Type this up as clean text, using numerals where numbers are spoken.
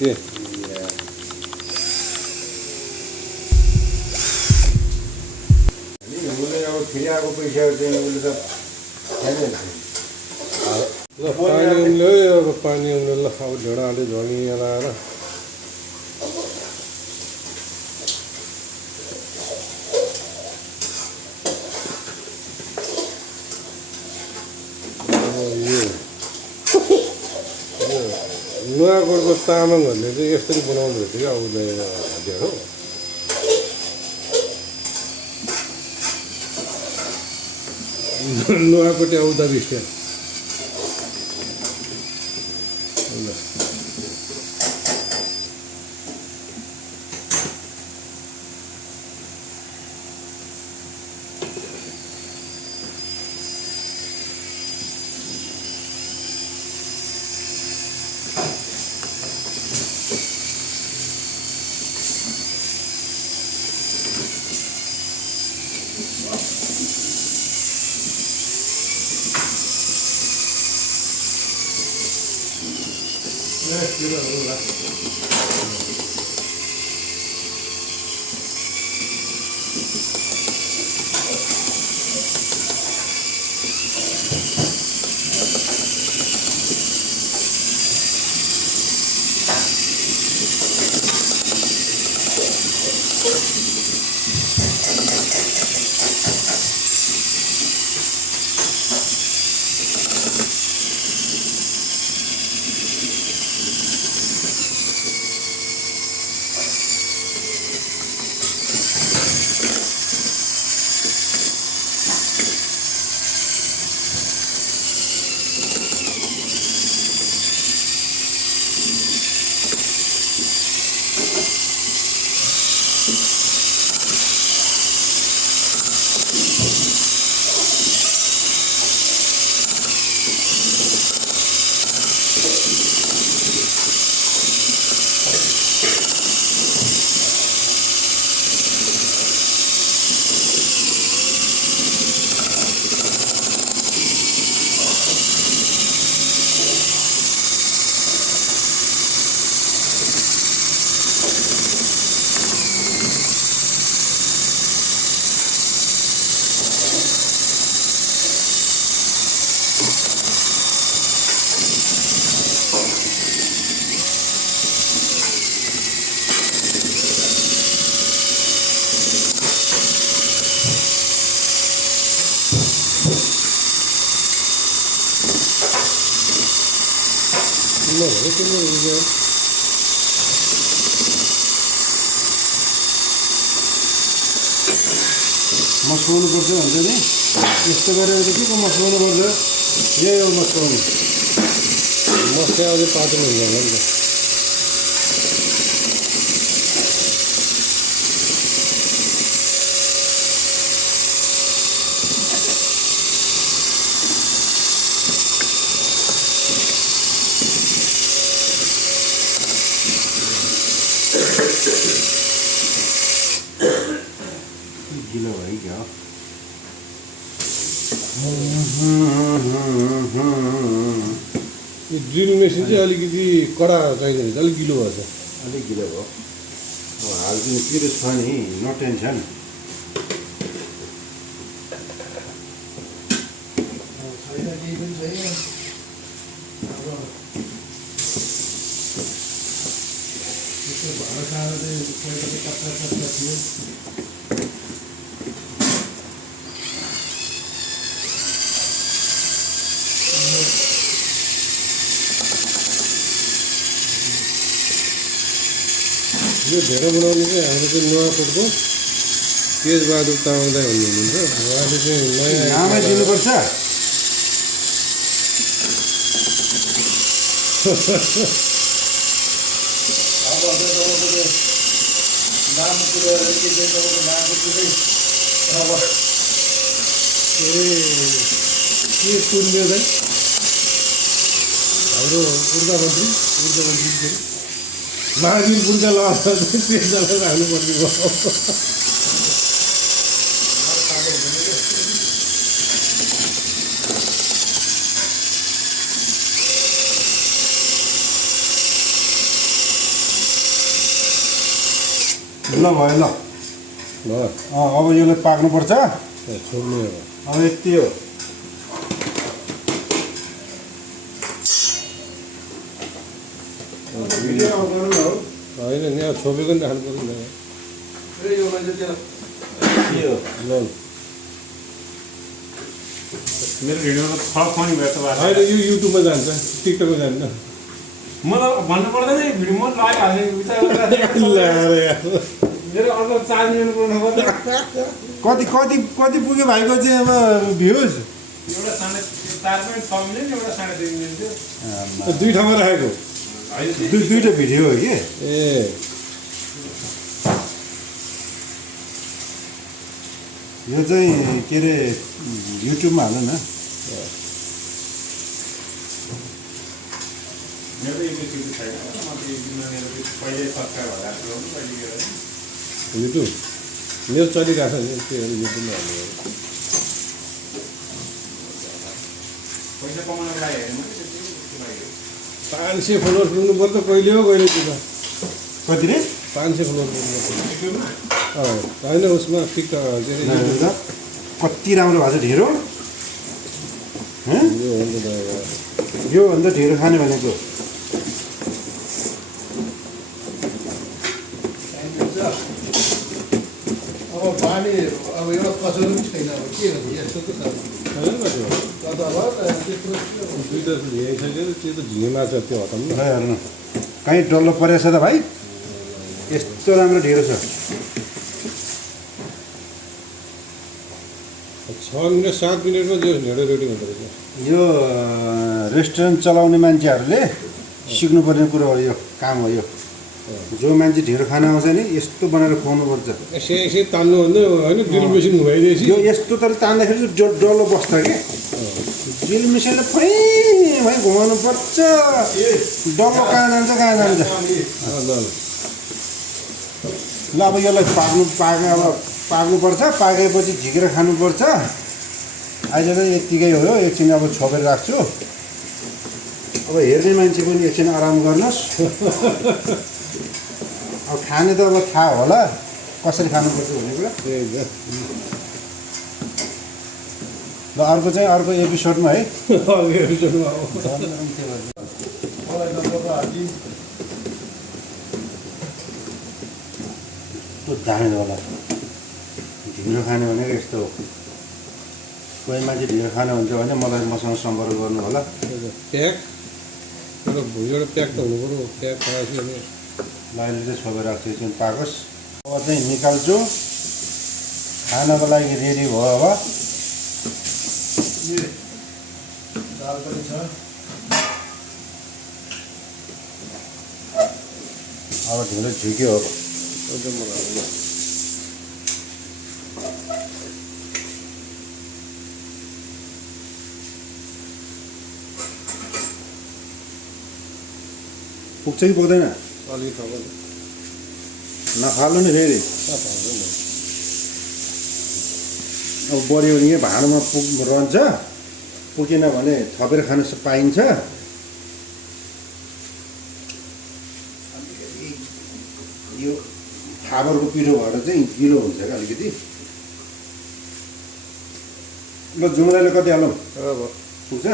के उसले अब फेरि आएको पैसाहरू चाहिँ उसले त खाइरहेको ल पानी उम्ल्यो अब पानी उम्ल्यो ल अब ढेँडा अलि झोली लगाएर नुवाकोटको तामाङहरूले चाहिँ यसरी बनाउँदो रहेछ क्या उसले ढेँडो नुवाकोटे आउँदा बिस्ट्या मस्काउनु पर्छ भन्छ नि यस्तो गरेर चाहिँ के को मस्काउनु पर्छ यही हो मस्काउनु मस्या अझै पातलो हुन्छ होला नि त गिलो भयो क्या यो ड्रिल मेसिन चाहिँ अलिकति कडा चाहिँदो रहेछ अलिक गिलो भएछ अलिक गिलो भयो अब हालिदिनु पिरो छ नि नो टेन्सन यो ढेँडो बनाउने चाहिँ हाम्रो चाहिँ नुवाकोटको तेजबहादुर तामाङ दाइ हुनुहुन्छ उहाँले चाहिँ नयाँ नामै दिनुपर्छ के सुन्यो दाइ हाम्रो ऊर्जा मन्त्री महावीर पुर्जा लगाएर तेजलाई राख्नुपर्ने भयो ल भयो ल भयो अब यसलाई पाक्नुपर्छ छोड्ने हो अब यति हो भिडियो आउँदैन हो होइन नि अब छोपेको नि राख्नु पर्दैन यो मान्छे त्यो के हो ल मेरो भिडियोमा फरक पनि भयो होइन तपाईँहरू यो युट्युबमा जान्छ टिकटकमा जान्छ मलाई भन्नु पर्दैन नि भिडियो म लगाइहाल्ने ल्याएर यार मेरो अर्को 4 मिलियन पुग्नु पर्छ कति कति कति पुग्यो भाइको चाहिँ अब भ्युज एउटा 4.6 मिलियन एउटा 2.5 मिलियन थियो दुई ठाउँमा राखेको दुईवटा भिडियो हो कि ए यो चाहिँ के अरे युट्युबमा हाल्नु न मेरो युट्युब छैन म त युट्युबमा मेरो पहिले सब्सक्राइब होला थियो पहिले गएर युट्युब मेरो चलिरहेको छ नि त्यो युट्युबमा हाल्नु पैसा कमाउनको लागि हेर्नु मात्रै त्यति लागि 500 फलोवर्स पुग्नु पर्छ कहिले हो कहिले पुग्छ कति रे 500 फलोवर्स पुग्नु पर्छ युट्युबमा होइन उसमा टिकटक के अरे हेर्नु त कति राम्रो भएको छ ढेँडो हँ? यो हो नि त दादा। योभन्दा ढेँडो खाने भनेको अब पानी अब एउटा कसैले पनि छैन अब के गर्नु यस्तो त छ होइन नि त्यो? कता भयो त्यत्रो दुईवटा ल्याइसक्यो त्यो त झिँगे माछा त्यो हटाउनु ल हेर्नु कहीँ डल्लो परेछ त भाइ यस्तो राम्रो ढेँडो छ 6 मिनट 7 मिनटमा जो ढेँडो रेडी हुँदो रहेछ यो रेस्टुरेन्ट चलाउने मान्छेहरूले सिक्नुपर्ने कुरो हो यो काम हो यो जो मान्छे ढेँडो खान आउँछ नि यस्तो बनाएर खुवाउनुपर्छ यसै यसै तान्नुभन्दा होइन ड्रिल मेसिन घुमाइदिएपछि यो यस्तो तर तान्दाखेरि चाहिँ डल्लो बस्छ कि ड्रिल मेसिनले फै घुमाउनु पर्छ डल्लो कहाँ जान्छ ल ल ल अब यसलाई अब पाक्नुपर्छ पाकेपछि झिकेर खानुपर्छ अहिले चाहिँ यत्तिकै हो एकछिन अब छोपेर राख्छु अब हेर्ने मान्छे पनि एकछिन आराम गर्नुहोस् अब खाने त अब थाहा होला कसरी खानुपर्छ भन्ने कुरा त्यही त ल अर्को चाहिँ अर्को एपिसोडमा है अर्को एपिसोडमा अब मलाई नम्बर हाल्दिनु त्यो दामी होला ढिँडो खाने भनेको यस्तो हो कोही मान्छे ढिँडो खाने हुन्छ भने मलाई मसँग सम्पर्क गर्नु होला प्याक एउटा भुइँबाट प्याक त हुनु पऱ्यो प्याक खाएपछि अनि ल अहिले चाहिँ छोपेर राख्छु एकछिन पाकोस् अब चाहिँ निकाल्छु खानको लागि रेडी भयो अब दाल पनि छ अब ढिँडो झिक्यो अब एकदम मलाई पुग्छ कि पुग्दैन अलिक अब नखाल्नु नि फेरि अब बढ्यो भने यहाँ भाँडोमा रहन्छ पुगेन भने थपेर खान पाइन्छ यो फाबरको पिठो भएर चाहिँ गिलो हुन्छ क्या अलिकति ल जुम्राले कति हालौँ अब पुग्छ